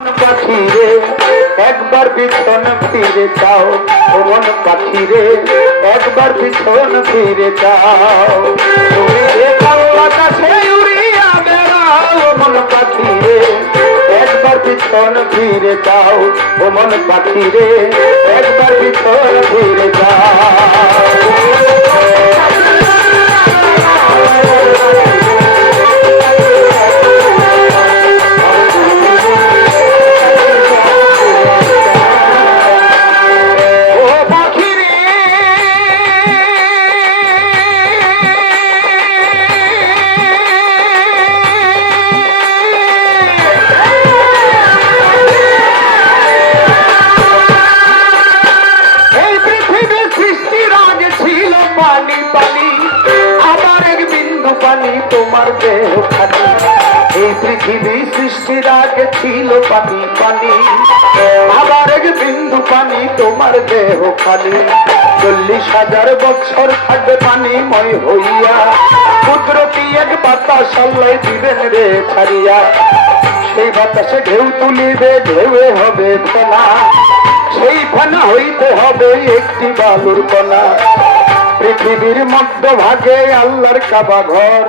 পাখি রে একবার পিছন ফিরে যাও, ও মন পাখি রে একবার পিছন ফিরে যাও। তুমি যে বাতাসে উড়িয়া বেড়াও, ও মন পাখি রে একবার পিছন ফিরে যাও, ও মন পাখি রে একবার পিছন ফিরে যাও। তোমার দেহ খানি এই পৃথিবী সৃষ্টির আগে ছিল পানি পানি, আবার এক বিন্দু পানি তোমার দেহ খালি। 40,000 বছর থাকবে পানিময় হইয়া, কুদরতি এক বাতাস আল্লাহ দিবেন রে ছাড়িয়া। সেই বাতাসে ঢেউ তুলিবে, ঢেউয়ে হবে ফেনা, সেই ফেনা হইতে হবে একটি বালুর কণা। পৃথিবীর মধ্যভাগে আল্লাহর কাবা ঘর,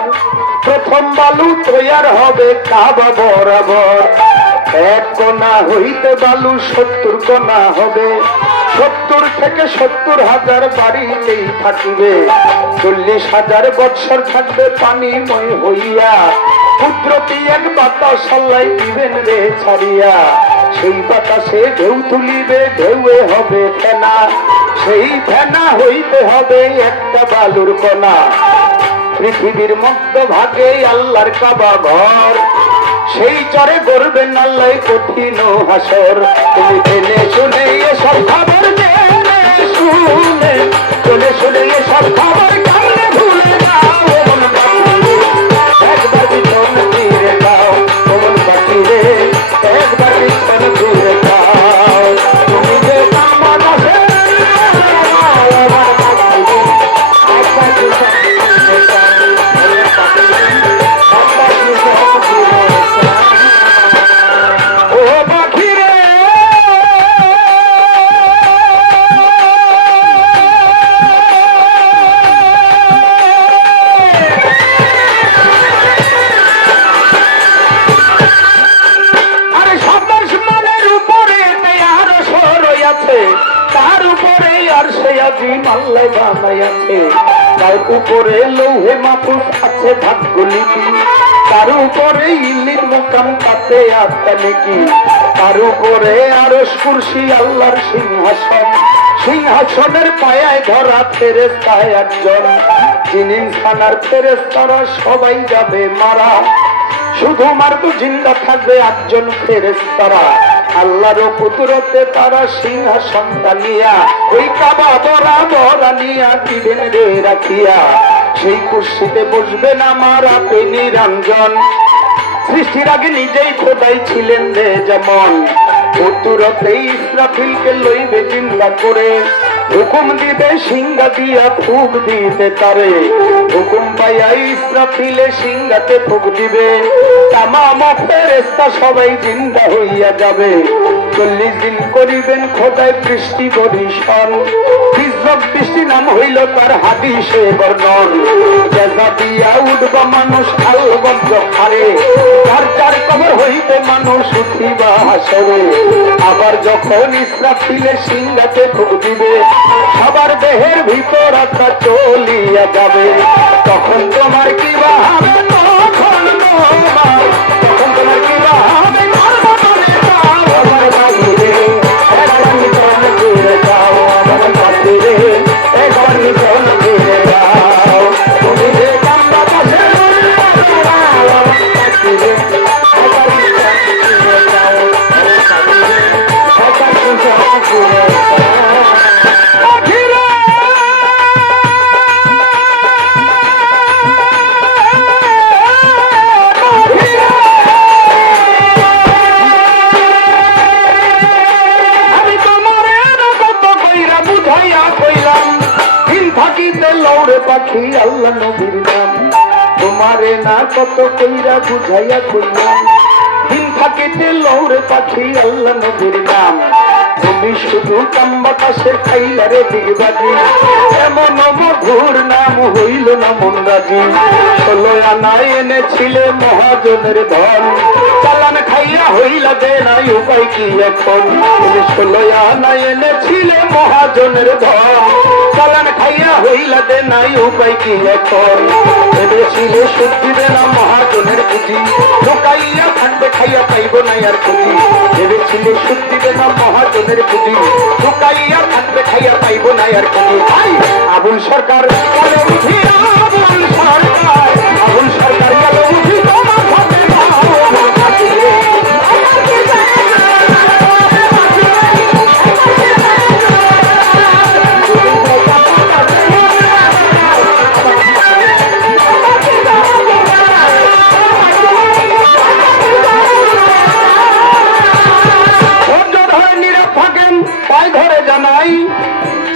প্রথম বালু তৈয়ার হবে কাবা বরাবর। 1 কণা হইতে বালু 70 কণা হবে, 70 থেকে 70,000 বাড়িতেই থাকিবে। 40,000 বৎসর থাকবে পানিময় হইয়া, কুদরতি এক বাতাস আল্লাহ দিবেন রে ছাড়িয়া। সেই বাতাসে ঢেউ তুলিবে, ঢেউয়ে হবে ফেনা, সেই ফেনা হইতে হবে একটা বালুর কণা। পৃথিবীর মধ্যভাগে আল্লাহর কাবা ঘর, সেই চরে গড়বেন আল্লাহ কঠিন হাসর। তুমি জেনে শুনে এসব খবর জেনে শুনে, শুনে শুনে এসব খবর কানে ভুলে যাও, মন পাখি একবার পিছন ফিরে যাও, মন পাখি রে একবার পিছন ফিরে যাও। তুমি যে কামনা তার উপরে আর সে আজিম আল্লাহ বানাইয়াছে, তার উপরে লৌহে মাহফুজ আছে ভাগ্যলিপি, তার উপরে ইল্লির মুকাম তাতে আত্মা নাকি, তার উপরে আরশ কুরসি আল্লাহর সিংহাসন, সিংহাসনের পায়ায় ধরা ফেরেশতা একজন। জিন ইনসান আর ফেরেশতারা সবাই যাবে মারা, শুধুমাত্র জিন্দা থাকবে 8 জন ফেরেশতারা। আল্লাহর কুদরতে তারা সিংহাসনটা নিয়া ওই কাবা বরাবর নিয়া দিবেন রে রাখিয়া। সেই কুরসিতে বসবেন আমার আপনি নিরঞ্জন, সৃষ্টির আগে নিজেই খোদাই ছিলেন রে যেমন। কুদরতে ইসরাফিলকে লইবে জিন্দা করে, হুকুম দিবে সিংহা দিয়া ফুক দিতে তারে। হুকুম পাইয়া ইসরাফিলে সিংহাতে ফুক দিবে, তামাম ফেরেশতা সবাই জিন্দা হইয়া যাবে। 40 দিন করিবেন খোদায় বৃষ্টি বরিশন, হিজরত বৃষ্টি নাম হইল তার হাদিসে বর্ণন। জাযা দিয়া উঠবা মানুষ আলবদ্ধ হারে, তার 4 কবর হইতে মানুষ উঠিবা হাসরে। আবার যখন ইসরাফিলে সিংহাতে ফুক দিবে, সবার দেহের ভিতর আত্মা চলিয়া যাবে। তখন তোমার কি বা হবে, তখন তোমার কি বা হবে, পাখি আল্লাহ নবীর নাম, তোমারে না কত কইরা বুঝাইয়া কইলাম। দিন থাকিতে লৌরে পাখি আল্লাহ নবীর নাম তুমি শুধু কাম বাতাসে খাইলা রে দিগবাজি এমন মধুর নাম হইল না মন রাজি 16 আনা এনেছিলে মহাজনের ধন চালান খাইয়া হইলা দে নাই উপায় কি এখন তুমি 16 আনা এনেছিলে মহাজনের ধন চালান খাইয়া হইলা দে নাই উপায় কি এখন ভেবেছিলে সুদ দিবে না মহাজনের পুঁজি ঢুকাইয়া থাকবে খাইয়া পাইব না আর পুঁজি ভেবেছিলে সুদ দিবে না মহাজনের পুঁজি ঢুকাইয়া থাকবে খাইয়া পাইব না আর পুঁজি আবুল সরকার গেল উঠি আবুল সরকার গেল উঠি তোমার সাথে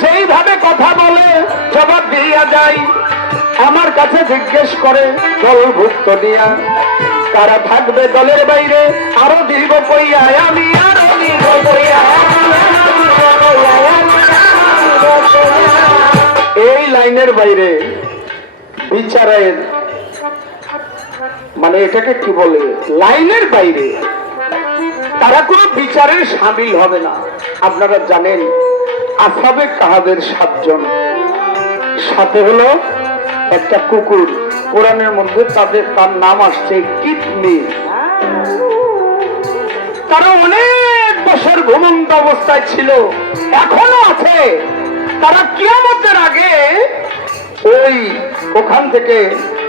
যেইভাবে কথা বলে জবাব দিয়া যায় আমার কাছে জিজ্ঞেস করে দলভুক্ত দিয়া কারা থাকবে দলের বাইরে আরো দিব কইয়া আমি আরো দিব কইয়া এই লাইনের বাইরে বিচারের মানে এটাকে কি বলে লাইনের বাইরে তারা কোনো বিচারের সামিল হবে না। আপনারা জানেন আসহাবে কাহাবের 7 জন সাথে হলো একটা কুকুর কোরআনের মধ্যে তার নাম আসছে কিতমি তারা অনেক বছর ঘুমন্ত অবস্থায় ছিল এখনো আছে তারা কিয়ামতের আগে ওখান থেকে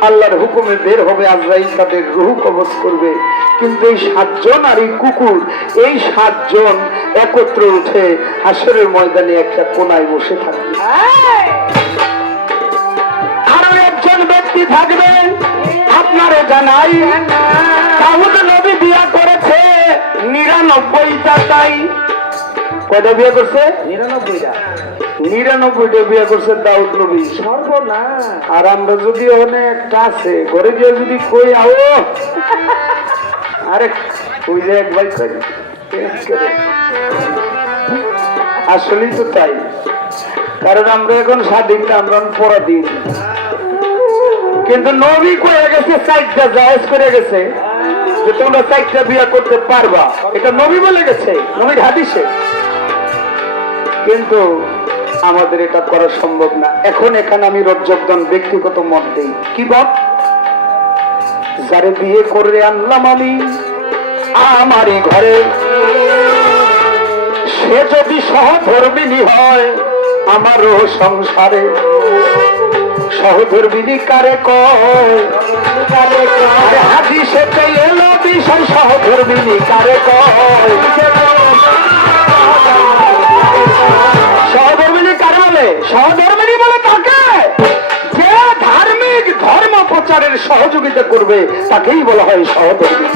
আল্লাহর হুকুমে বের হবে আজরাইল তাদের রূহ কবজ করবে কিন্তু এই 7 জন আর এই কুকুর এই 7 জন একত্র উঠে হাসরের ময়দানে একটা কোনায় বসে থাকবে আরো একজন ব্যক্তি থাকবেন আপনারে জানাই দাউদ নবী বিয়া করেছে 99টা তাই কয়টা বিয়ে করছে 99টা বিয়ে করছে দাউদ নবী সর্বনাশ আর আমরা যদি অনেকটা আছে ঘরে গিয়ে যদি কই আও আরে ওই যে এক ভাই করি আসলেই তো তাই কারণ আমরা এখন স্বাধীন আমরা পরাধীন কিন্তু নবী কয়ে গেছে 4টা জায়েজ করে গেছে যে তোমরা 4টা বিয়ে করতে পারবা এটা নবী বলে গেছে নবীর হাদিসে কিন্তু আমাদের এটা করা সম্ভব না এখন এখানে আমি রজ্জকদন ব্যক্তিগত মত দেই কি মত যারে বিয়ে করে আনলাম আমি আমারই ঘরে সে যদি সহধর্মিনী হয় আমারও সংসারে সহধর্মিনী কারে কয় হাদিসে এলো বিষয় সহধর্মিনী কারে কয় সহধর্মিনী কারে বলে সহধর্মিনী বলে তাকে যে ধার্মিক ধর্ম প্রচারের সহযোগিতা করবে তাকেই বলা হয় সহধর্মিনী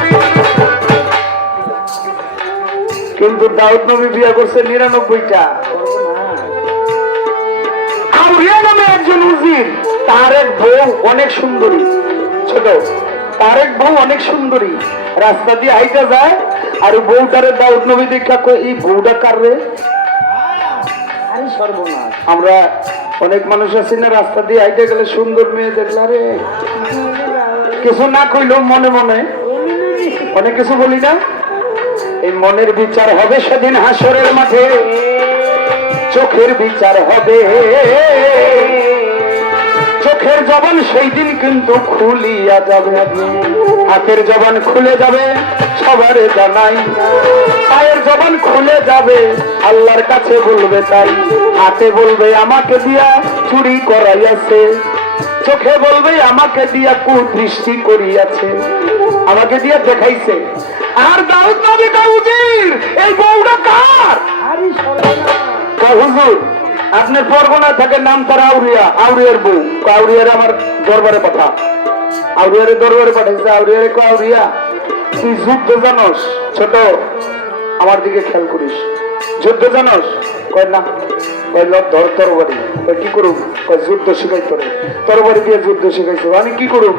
কিন্তু দাউদ নবী বিয়ে করছে 99টা আউরিয়া নামে একজন উজির তার এক বউ অনেক সুন্দরী ছোট তার এক বউ অনেক সুন্দরী রাস্তা দিয়ে হাইটা যায় আর বউটারে দাউদ নবী দেখা কই এই বউটা কার রে সর্বনাশ আমরা অনেক মানুষ আছি না রাস্তা দিয়ে হাইটে গেলে সুন্দর মেয়ে দেখলা রে কিছু না কইলেও মনে মনে অনেক কিছু বলি না এই মনের বিচার হবে সেদিন হাসরের মাঠে চোখের বিচার হবে চোখের জবান সেই দিন কিন্তু খুলিয়া যাবে হাতের জবান খুলে যাবে সবার জানাই পায়ের জবান খুলে যাবে আল্লাহর কাছে বলবে তাই হাতে বলবে আমাকে দিয়া চুরি করাইয়াছে চোখে বলবে আমাকে দিয়া কুদৃষ্টি করিয়াছে আমাকে দিয়া দেখাইছে আর দাউদ নবী কাউজির এই বউটা কার হুজুর আপনার পরগনা থেকে নাম তার আউরিয়া আউরিয়ার বউ আউরিয়ার আমার দরবারে পাঠা আউরিয়ারে দরবারে পাঠাইছে আউরিয়ারে কো আউরিয়া তুই যুদ্ধ জানোস ছোট আমার দিকে খেয়াল করিস যুদ্ধ জানোস? কয় না। কয় ল ধর তরবারি। কয় কি করুম? কয় যুদ্ধ শিখাই তোরে, তরবারি দিয়ে যুদ্ধ শিখাইছো। আমি কি করুম?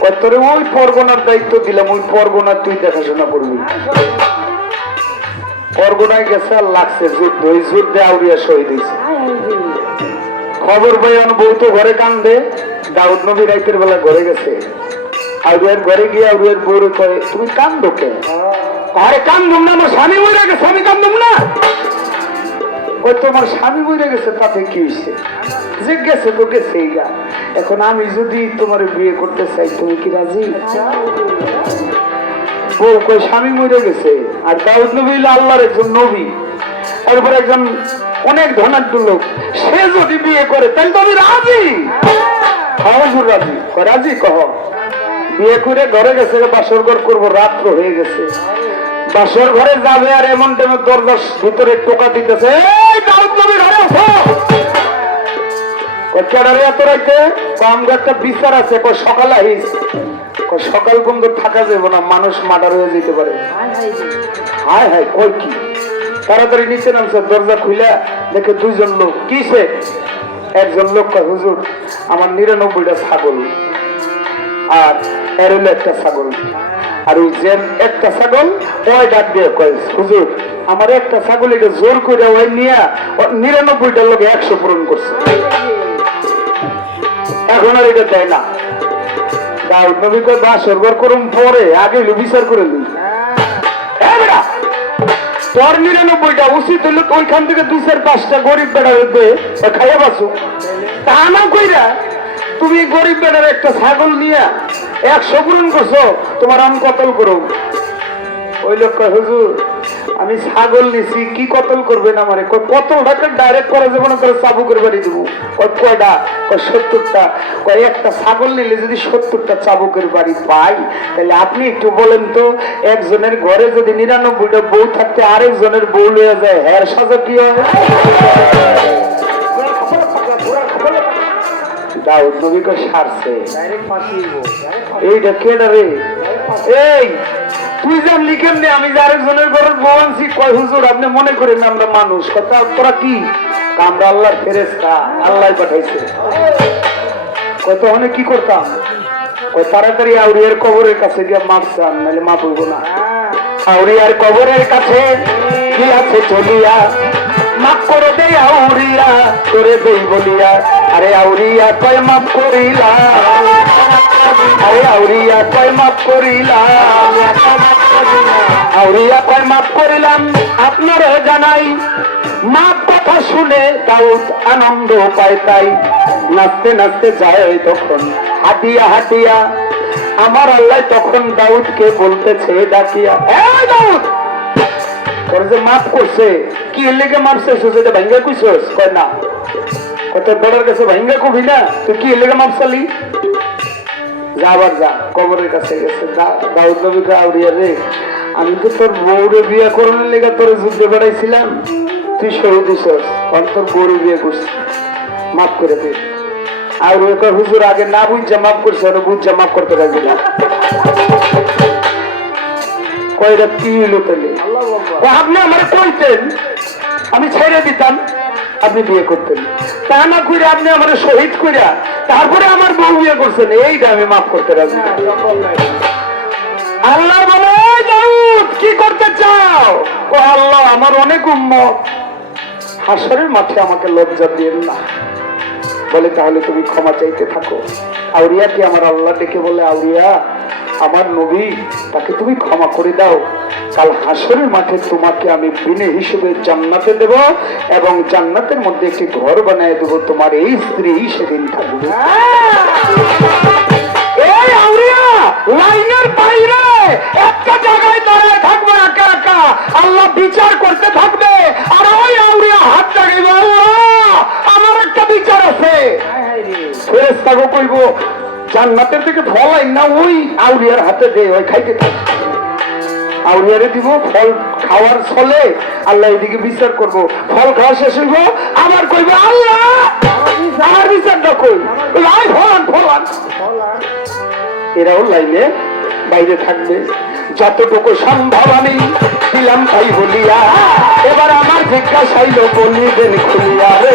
কয় তোরে ওই পরগনার দায়িত্ব দিলাম, ওই পরগনা তুই দেখাশোনা করবি। পরগনায় গেছে আর লাগছে যুদ্ধ, ওই যুদ্ধে আউরিয়া শহীদ হয়েছে। খবর পাই বউ তো ঘরে কান্দে। দাউদ নবী রাইতের বেলা ঘরে গেছে, আউরিয়ার ঘরে গিয়ে আউরিয়ার বউরে কয় তুমি কান্দো কে? আরে কান্দুম না, আমার স্বামী মরে গেছে, আমি কান্দুম না। ওই তোমার স্বামী মরে গেছে তাতে কি হয়েছে? যে গেছে তো গেছেই গা। এখন আমি যদি তোমার বিয়ে করতে চাই তুমি কি রাজি? বউ কয় স্বামী মরে গেছে, আর দাউদ নবী আল্লাহর একজন নবী, তারপর একজন অনেক ধনাঢ্য লোক, সে যদি বিয়ে করে তাহলে তো আমি রাজি। হুজুর রাজি? রাজি কহ। বিয়ে করে ঘরে গেছে, বাসর ঘর করবো, রাত্র হয়ে গেছে। বাসর ঘরে যাবে আর এমন টাইমে দরজার ভিতরে টোকা দিতেছে, এই দাউদ নবী ঘরে আছো? কেডারে এত রাইতে? আমরা একটা বিচার আছে, সকালে আইস। সকাল বন্ধ থাকা যাবে না, মানুষ মার্ডার হয়ে যেতে পারে। হায় হায়, কই কি? তাড়াতাড়ি নিচে নামছে, দরজা খুলে দেখে দুইজন লোক। কিসে? একজন লোক কয় হুজুর আমার 99টা ছাগল, আর এর হলো একটা ছাগল। আর ওই যে একটা ছাগল ওই ডাক দিয়ে কয় হুজুর আমার একটা ছাগল, এটা জোর করে ওই নিয়ে 99টার লোক 100 পূরণ করছে, এখন আর এটা দেয় না। দাউদ নবী কয় বাসর ঘর করুম পরে, আগে বিচার করে নিই। তোর 99টা উচিত হইলো ওইখান থেকে 2-4-5টা গরিব বেড়ার খাইয়া বাসু। তা না কইরা তুমি গরিব বেড়ার একটা ছাগল নিয়ে 100 পূরণ করছো, তোমার আমি কতল করো? ওই লোক কয় হুজুর আমি ছাগল নিছি, কি কতল করবেন আমারে? কতলটাকে ডাইরেক্ট করা যাবে না, করে চাবুকের বাড়ি দেবো। কয়টা? 70টা। একটা ছাগল নিলে যদি 70টা চাবুকের বাড়ি পাই, তাহলে আপনি একটু বলেন তো, একজনের ঘরে যদি 99টা বউ থাকতে আরেকজনের বউ লইয়া যায়, হ্যার সাজা কি হবে? দাউদ নবী কয় সারছে। এইটা কেডা রে? এই তুই যেন লিখেন নে, আমি যে আরেকজনের ঘরের বউ আনছি। কয় হুজুর আপনি মনে করেন আমরা মানুষ? কথা তোরা কি? আমরা আল্লাহর ফেরেশতা, আল্লাহ পাঠাইছে। কয় তখন কি করতাম? কয় তাড়াতাড়ি আউরিয়ার কবরের কাছে গিয়ে মাপ চান, নাহলে মাপ হইব না। আউরিয়ার কবরের কাছে কি আছে চলিয়া, মাপ করে দে আউরিয়া, করে দেই বলিয়া। আরে আউরিয়া কয় মাপ করিলাম, আরে আউরিয়া কয় মাপ করিলাম, আউরিয়া কয় মাপ করিলাম। আপনারও জানাই মাপ কথা শুনে দাউদ আনন্দ পায়, তাই নাচতে নাচতে যায় তখন হাঁটিয়া হাঁটিয়া। আমার আল্লাহ তখন দাউদকে বলতেছে ডাকিয়া, এই দাউদ তোর যে মাপ করছে, কি লেগে মাপছে? সেটা ভাঙ্গা কইছস? কয় না। কত বড়ার কাছে ভাঙ্গা কবি না, তুই কি লেগে মাপ চালি? যা আবার যা, কবরের কাছে গেছে। দাউদ নবী কয় আউরিয়া রে, আমি তো তোর বউরে বিয়ে করানোর লেগে তোর যুদ্ধে বেড়াইছিলাম, তুই শহীদ দিছস, তোর বউরে বিয়ে করছিস, মাফ করে দে। আর ওই কয় হুজুর আগে না বুঝা মাফ করছে, বুঝা মাফ করতে রাখবি না। কয়টা কি হইলো তাহলে? আপনি আমার কইতেন আমি ছেড়ে দিতাম, আপনি বিয়ে করতেন। তা না করে আপনি আমার শহীদ করিয়া তারপরে আমার বউ বিয়ে করছেন, এইটা আমি মাফ করতে রাখবি না। আল্লাহ বলে দাউদ কি করতে চাও? আল্লাহ আমার অনেক উম্মত, হাসরের মাঠে আমাকে লজ্জা দিয়েন না। বলে তাহলে তুমি ক্ষমা চাইতে থাকো। আউরিয়া কি আমার আল্লাহ ডেকে বলে, আউরিয়া আমার নবী, তাকে তুমি ক্ষমা করে দাও, কাল হাসরের মাঠে তোমাকে আমি বিনে হিসেবে জান্নাতে দেব, এবং জান্নাতের মধ্যে একটি ঘর বানিয়ে দেবো, তোমার এই স্ত্রী সেদিন থাকবে। এই আউরিয়া লাইনের বাইরে একটা জায়গায় দাঁড়ায় থাকবে একা একা, আল্লাহ বিচার করতে থাকবে, আর ওই আউরিয়া হাত জাগাইবে, আল্লাহ আমার একটা বিচার আছে। ফেরেশতাকে কইব জান্নাতের থেকে ফল আইন না, ওই আউরিয়ার হাতে দে, ওই খাইতে থাকবে। আউরিয়ারে দিব, ফল খাওয়ার ফলে আল্লাহ এদিকে বিচার করব, ফল খাওয়া শেষ হইব, আবার কইবে আল্লাহ আমার বিচারটা কই, ফলান ফলান। এরাও লাইনে বাইরে থাকবে। যতটুকু সম্ভব আমি দিলাম তাই বলিয়া, এবার আমার জিজ্ঞাসাইল বলিবেন খুলিয়া রে,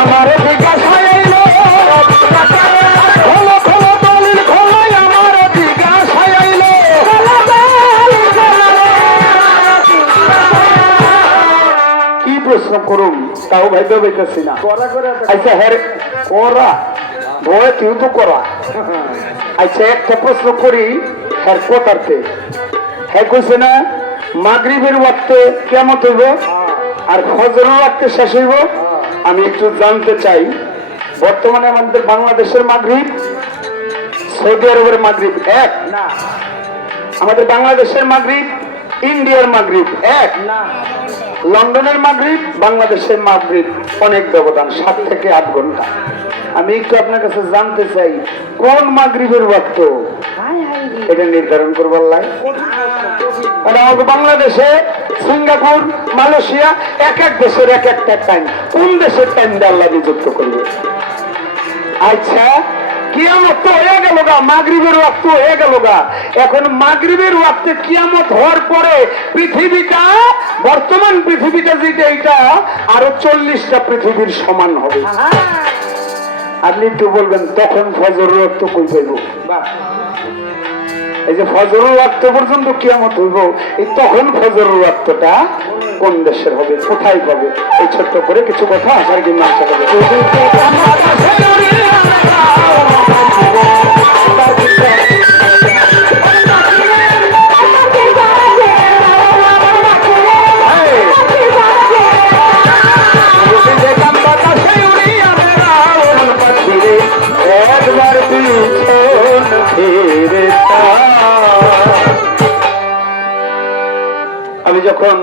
আমার জিজ্ঞাসাইল খোলো খোলো দলিল খোলাই, আমার জিজ্ঞাসাইল কি প্রশ্ন করুন তাও ভাইবে বেঁচেছি না। আচ্ছা হ্যাঁ করা ভয় কেউ তো করা। আচ্ছা একটা প্রশ্ন করি, হ্যাঁ কোথার্থে হ্যাঁ কইছে না মাগরিবের ওয়াক্তে কেমন হইব আর ফজরের ওয়াক্তে শেষ হইব। আমি একটু জানতে চাই, বর্তমানে আমাদের বাংলাদেশের মাগরিব সৌদি আরবের মাগরিব এক না, আমাদের বাংলাদেশের মাগরিব ইন্ডিয়ার মাগরিব এক না, লন্ডনের মাগরিব বাংলাদেশের মাগরিব অনেক ব্যবধান 7 থেকে 8 ঘন্টা। আমি একটু আপনার কাছে জানতে চাই কোন মাগরিবের ওয়াক্ত এটা নির্ধারণ করবার লাগে। আমাদের বাংলাদেশে সিঙ্গাপুর মালয়েশিয়া এক এক দেশের এক একটা টাইম, কোন দেশের টাইম আল্লাহ নিযুক্ত করবে। আচ্ছা কিয়ামত তো হয়ে গেল গা, মাগরিবের ওয়াক্ত হয়ে গেল গা, এখন মাগরিবের ওয়াক্তে কিয়ামত হওয়ার পরে পৃথিবীটা বর্তমান পৃথিবীটা যেটা এটা আরো 40টা পৃথিবীর সমান হবে। আপনি একটু বলবেন তখন ফজরের ওয়াক্ত কই পাইব? এই যে ফজরের ওয়াক্ত পর্যন্ত কিয়ামত হইব, এই তখন ফজরের ওয়াক্তটা কোন দেশের হবে, কোথায় পাবে? এই ছোট্ট করে কিছু কথা আসার কি মানতে হবে। আমি যখন